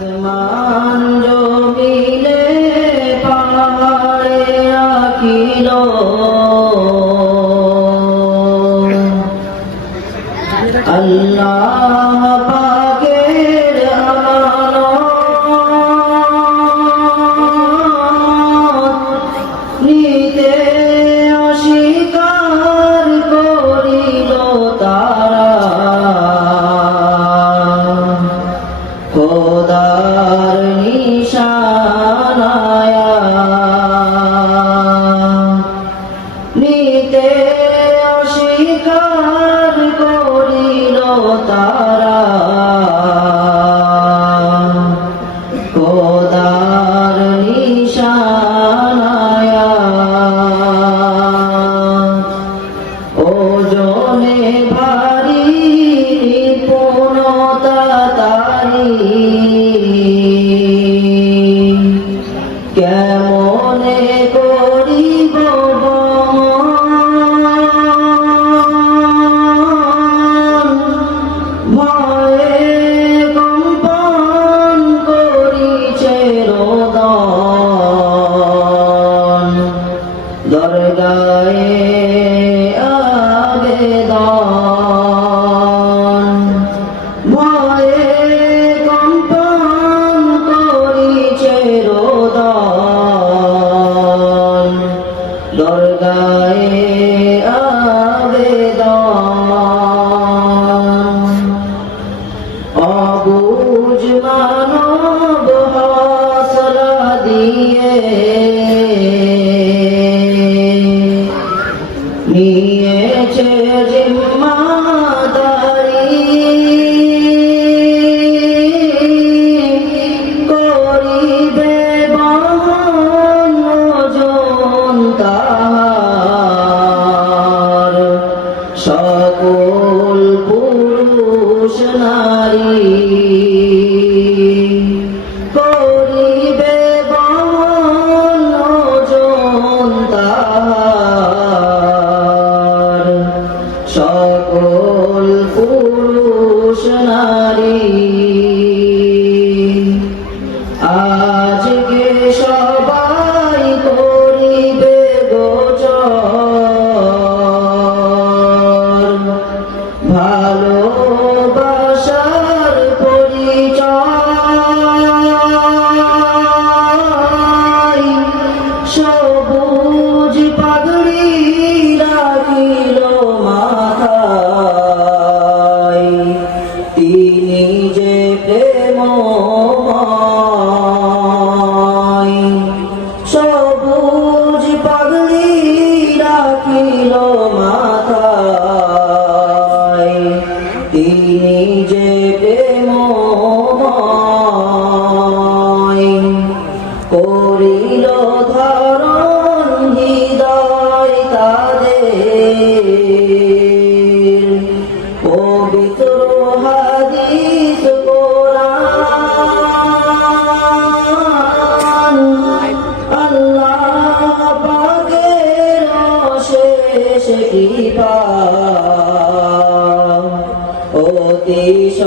आसमां Gracias.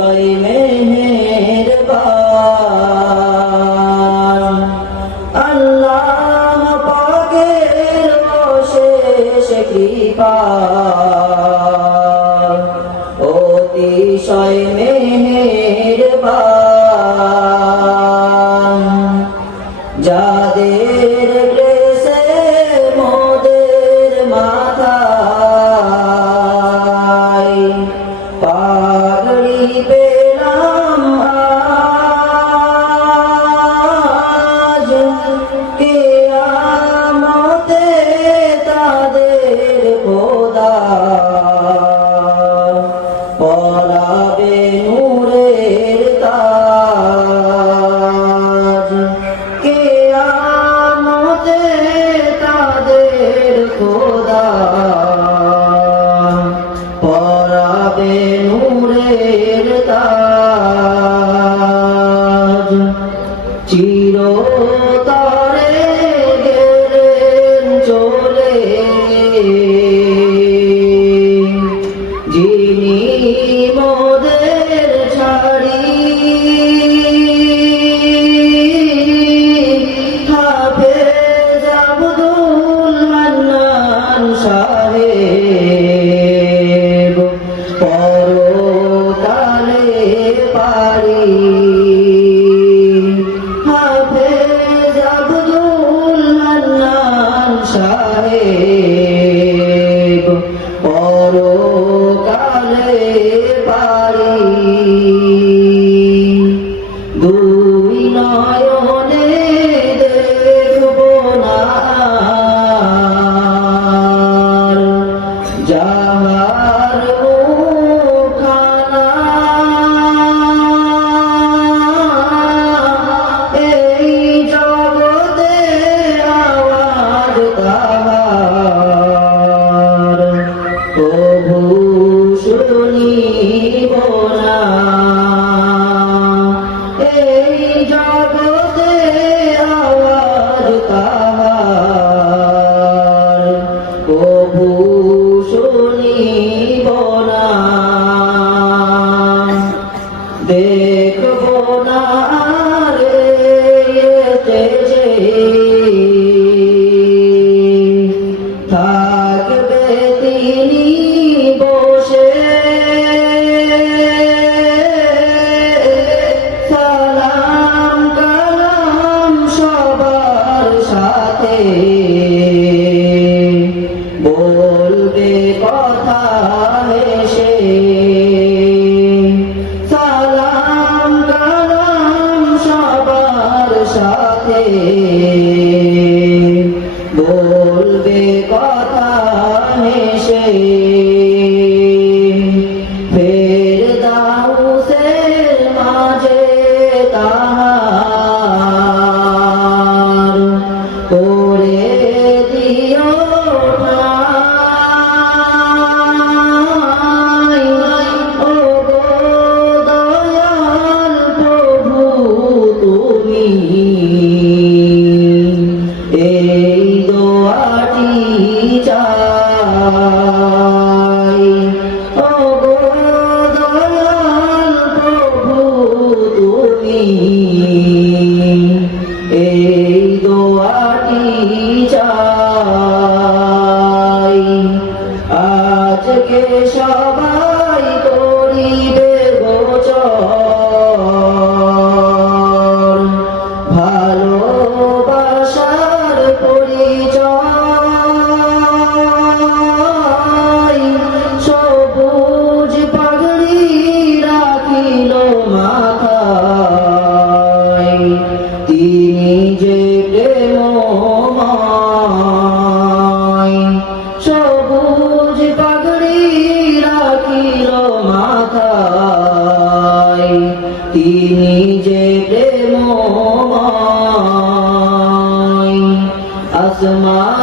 জয় মেহে যিনি মোদের ছাড়ি হাফে যাবদুল মান্নান সাহেব। সাথে বলবে কথা এসে সালাম কালাম সাথে। বলবে কথা এসে Show. Samar.